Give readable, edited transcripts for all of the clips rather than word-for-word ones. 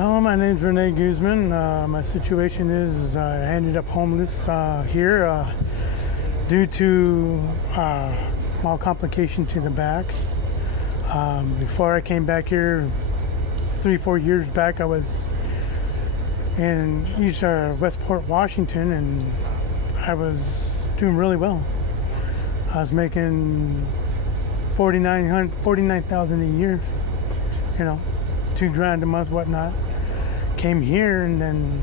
My name's René Guzman. My situation is I ended up homeless here due to small complication to the back. Before I came back here 3-4 years back, I was in Westport, Washington, and I was doing really well. I was making $49,000 a year, $2,000 a month, whatnot. Came here and then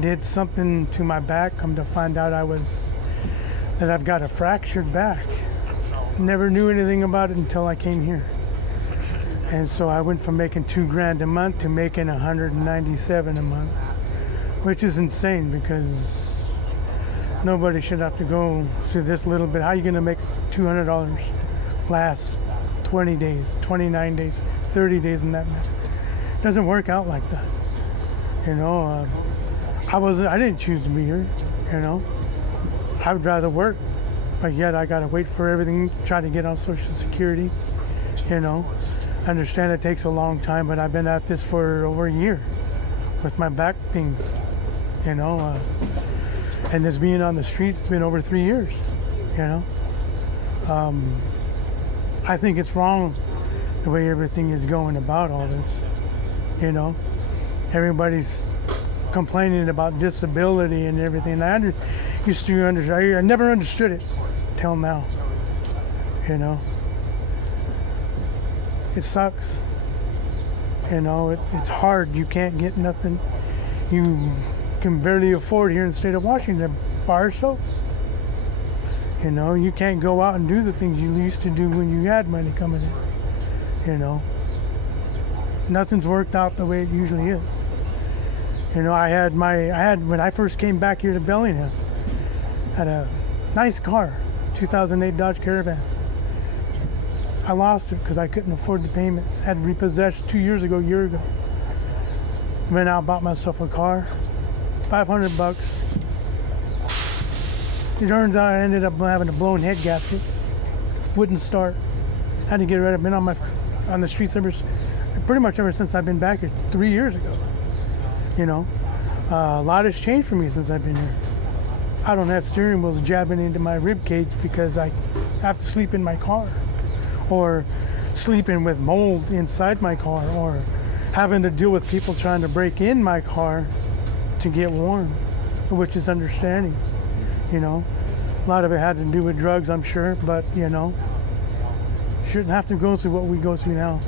did something to my back. Come to find out that I've got a fractured back. Never knew anything about it until I came here. And so I went from making $2,000 a month to making $197 a month, which is insane because nobody should have to go through this little bit. How are you gonna make $200 last 20 days, 29 days, 30 days in that method? It doesn't work out like that. I didn't choose to be here, I would rather work, but yet I gotta wait for everything, try to get on Social Security, I understand it takes a long time, but I've been at this for over a year with my back thing, and this being on the streets, it's been over 3 years, I think it's wrong the way everything is going about all this, Everybody's complaining about disability and everything. I never understood it till now, It sucks, it's hard. You can't get nothing. You can barely afford here in the state of Washington bar soap. You can't go out and do the things you used to do when you had money coming in, Nothing's worked out the way it usually is. When I first came back here to Bellingham, had a nice car, 2008 Dodge Caravan. I lost it because I couldn't afford the payments. Had repossessed a year ago. Went out, bought myself a car, $500. It turns out I ended up having a blown head gasket. Wouldn't start. Had to get rid of it. Been on the streets pretty much ever since I've been back here 3 years ago. A lot has changed for me since I've been here. I don't have steering wheels jabbing into my rib cage because I have to sleep in my car, or sleeping with mold inside my car, or having to deal with people trying to break in my car to get warm, which is understanding. A lot of it had to do with drugs, I'm sure, but shouldn't have to go through what we go through now.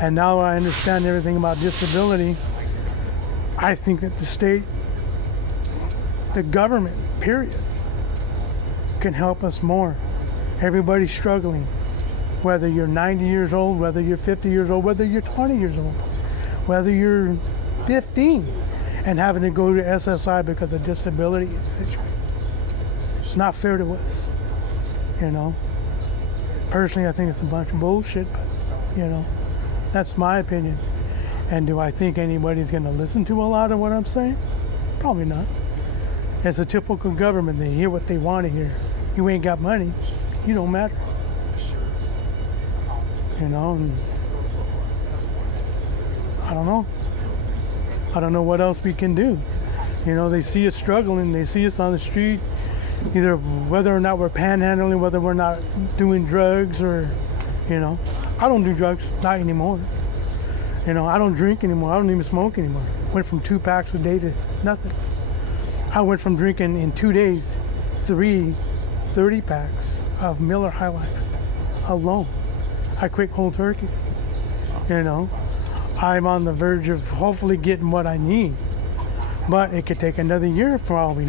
And now I understand everything about disability. I think that the state, the government, period, can help us more. Everybody's struggling. Whether you're 90 years old, whether you're 50 years old, whether you're 20 years old, whether you're 15 and having to go to SSI because of disability situation. It's not fair to us, Personally, I think it's a bunch of bullshit, but, that's my opinion. And do I think anybody's going to listen to a lot of what I'm saying? Probably not. It's a typical government. They hear what they want to hear. You ain't got money, you don't matter. And I don't know. I don't know what else we can do. They see us struggling. They see us on the street, either whether or not we're panhandling, whether we're not doing drugs, or, I don't do drugs, not anymore. I don't drink anymore. I don't even smoke anymore. Went from 2 packs a day to nothing. I went from drinking in 2 days 3 30 packs of Miller High Life alone. I quit cold turkey. I'm on the verge of hopefully getting what I need, but it could take another year for all we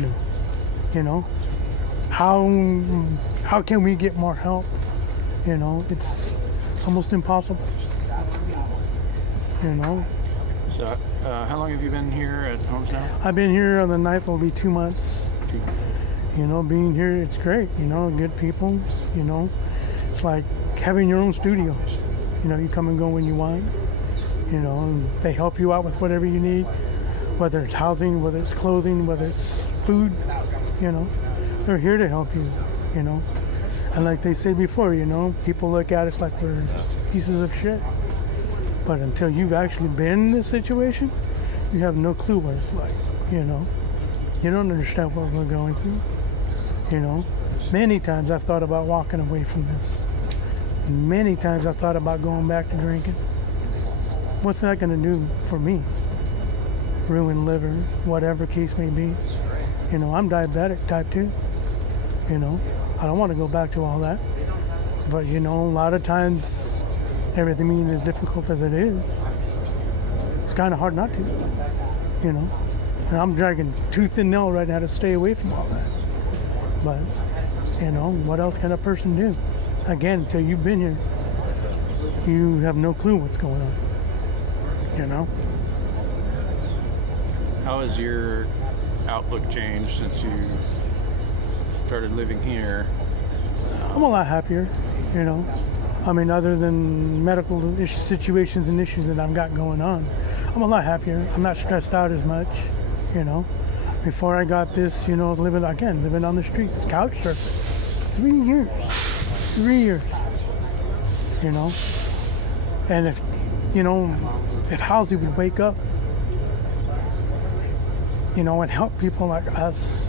know. How can we get more help? It's almost impossible. So, how long have you been here at HomesNOW? I've been here on the 9th, will be 2 months. 2 months. Being here, it's great, good people, It's like having your own studio. You come and go when you want, and they help you out with whatever you need, whether it's housing, whether it's clothing, whether it's food, They're here to help you, And like they said before, people look at us like we're pieces of shit. But until you've actually been in this situation, you have no clue what it's like, you know. You don't understand what we're going through, you know. Many times I've thought about walking away from this. Many times I've thought about going back to drinking. What's that going to do for me? Ruin liver, whatever case may be. You know, I'm diabetic, type 2. You know, I don't want to go back to all that. But, you know, a lot of times, everything being as difficult as it is, it's kind of hard not to, you know. And I'm dragging tooth and nail right now to stay away from all that. But, you know, what else can a person do? Again, until you've been here, you have no clue what's going on, you know. How has your outlook changed since you started living here? I'm a lot happier, you know. I mean, other than medical situations and issues that I've got going on, I'm a lot happier. I'm not stressed out as much, you know. Before I got this, you know, I was living on the streets, couch surfing. 3 years. 3 years, you know. And if, you know, if housing would wake up, you know, and help people like us,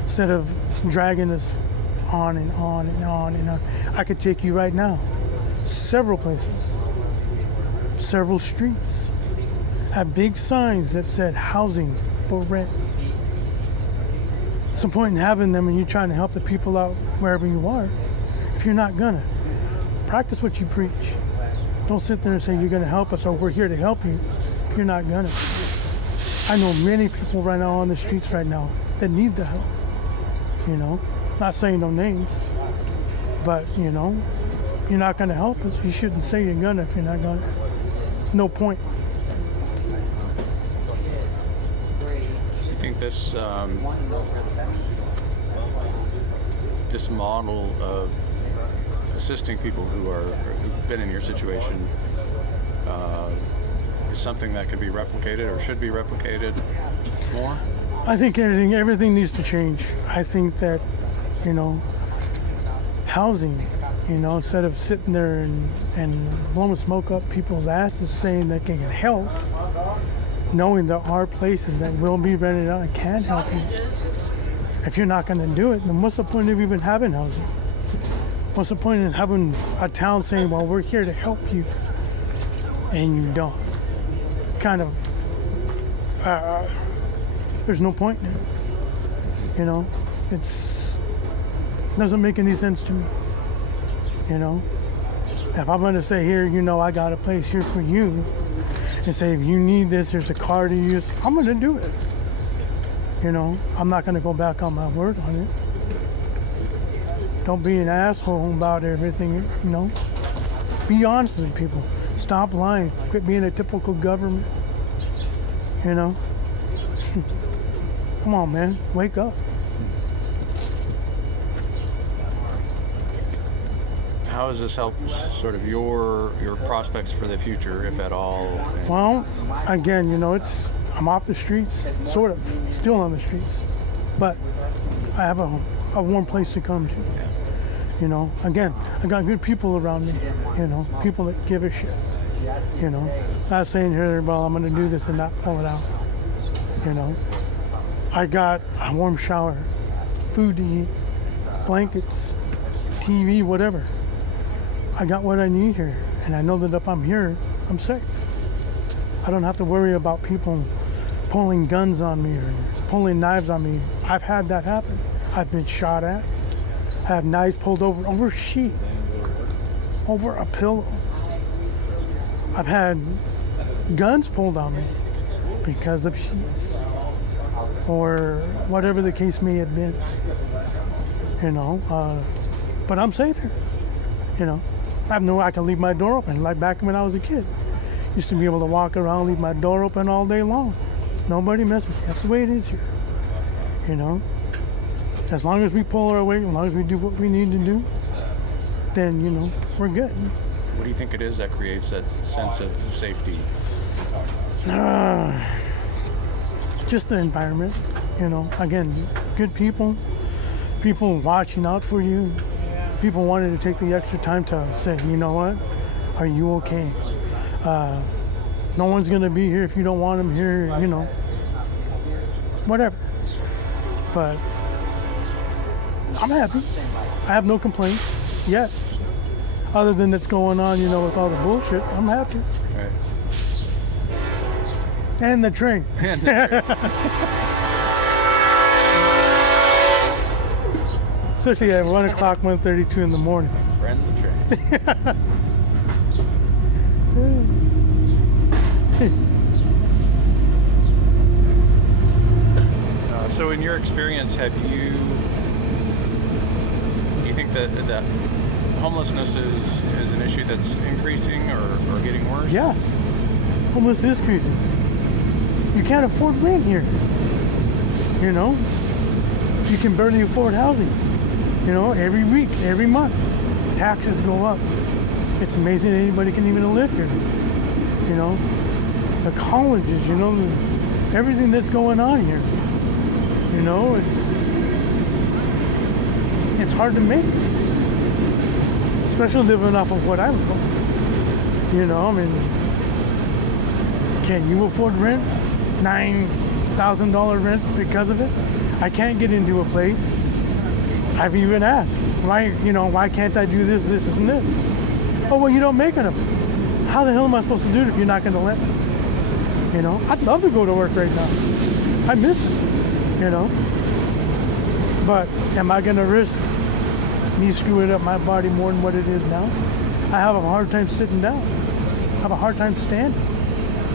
instead of dragging us on and on and on and on. I could take you right now, several places, several streets, have big signs that said housing for rent. Some point in having them when you're trying to help the people out wherever you are. If you're not gonna, practice what you preach. Don't sit there and say you're gonna help us or we're here to help you if you're not gonna. I know many people right now on the streets right now that need the help, you know. Not saying no names, but, you know, you're not gonna help us. You shouldn't say you're gonna if you're not gonna. No point. You think this this model of assisting people who've been in your situation is something that could be replicated or should be replicated more? I think everything needs to change. I think that, you know, housing, you know, instead of sitting there and blowing smoke up people's asses saying they can get help, knowing there are places that will be rented out and can help you. If you're not going to do it, then what's the point of even having housing? What's the point in having a town saying, well, we're here to help you, and you don't? Kind of, there's no point in it. You know, doesn't make any sense to me. You know, if I'm going to say here, you know, I got a place here for you, and say if you need this, there's a car to use, I'm going to do it. You know, I'm not going to go back on my word on it. Don't be an asshole about everything, you know. Be honest with people. Stop lying. Quit being a typical government. You know. Come on, man. Wake up. How has this helped sort of your prospects for the future, if at all? Well, again, you know, I'm off the streets, sort of, still on the streets, but I have a warm place to come to. Yeah. You know, again, I got good people around me, you know, people that give a shit, you know. Not saying here, well, I'm gonna do this and not pull it out, you know. I got a warm shower, food to eat, blankets, TV, whatever. I got what I need here, and I know that if I'm here, I'm safe. I don't have to worry about people pulling guns on me or pulling knives on me. I've had that happen. I've been shot at. I have knives pulled over a sheet, over a pillow. I've had guns pulled on me because of sheets or whatever the case may have been. You know, but I'm safe here. You know, I can leave my door open like back when I was a kid. Used to be able to walk around, leave my door open all day long. Nobody mess with you. That's the way it is here. You know, as long as we pull our weight, as long as we do what we need to do, then, you know, we're good. What do you think it is that creates that sense of safety? Just the environment, you know. Again, good people watching out for you, people wanting to take the extra time to say, you know what, are you okay? No one's gonna be here if you don't want them here, you know, whatever. But I'm happy. I have no complaints yet, other than that's going on, you know, with all the bullshit. I'm happy. Right. And the train. Especially at 1 o'clock, 1:32 in the morning. Friend the train. So in your experience, you think that homelessness is an issue that's increasing or getting worse? Yeah, homeless is increasing. You can't afford rent here. You know, you can barely afford housing. You know, every week, every month, taxes go up. It's amazing anybody can even live here. You know, the colleges, you know, everything that's going on here. You know, it's hard to make, especially living off of what I live on. You know, I mean, can you afford rent? $9,000 rent because of it? I can't get into a place. I've even asked, why can't I do this, and this? Oh, well, you don't make enough. How the hell am I supposed to do it if you're not going to let me? You know, I'd love to go to work right now. I miss it, you know. But am I going to risk me screwing up my body more than what it is now? I have a hard time sitting down. I have a hard time standing.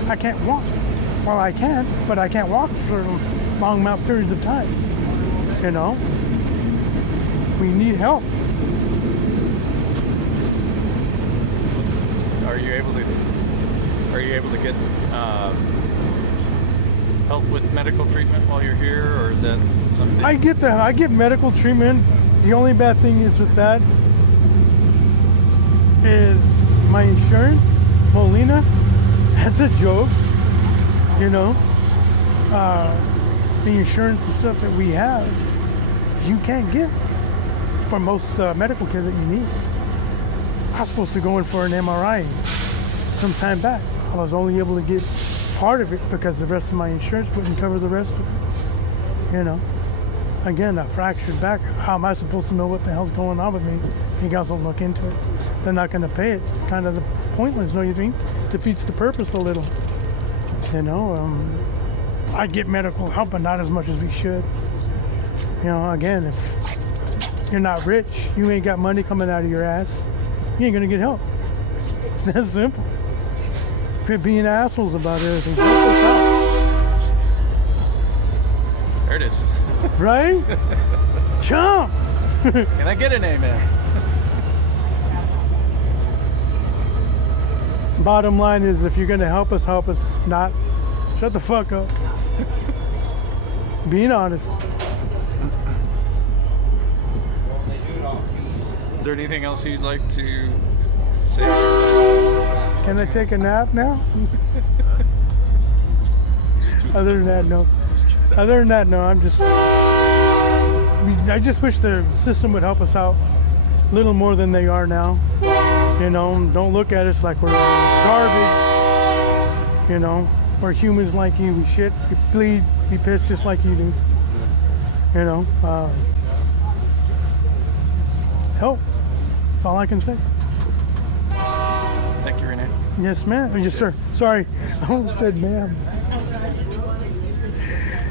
I can't walk. Well, I can, but I can't walk for long periods of time, you know. We need help. Are you able to get help with medical treatment while you're here, or is that something? I get medical treatment. The only bad thing is with that is my insurance, Molina. That's a joke, you know. The insurance and stuff that we have, you can't get for most medical care that you need. I was supposed to go in for an MRI some time back. I was only able to get part of it because the rest of my insurance wouldn't cover the rest of it. You know, again, a fractured back. How am I supposed to know what the hell's going on with me? You guys will look into it. They're not going to pay it. Kind of the pointless, don't you think? Defeats the purpose a little. You know, I get medical help, but not as much as we should. You know, again, if you're not rich, you ain't got money coming out of your ass, you ain't gonna get help. It's that simple. Quit being assholes about everything. Help us out. There it is. Right? Chump! Can I get an amen? Bottom line is, if you're gonna help us, help us. If not, shut the fuck up. Being honest. Is there anything else you'd like to say? Can I take a nap now? Other than that, no. I just wish the system would help us out a little more than they are now. You know, don't look at us like we're garbage. You know, we're humans like you. We shit, we bleed, we piss just like you do. You know, help. That's all I can say. Thank you, René. Yes, ma'am. Yes, sir. Sorry, I almost said ma'am.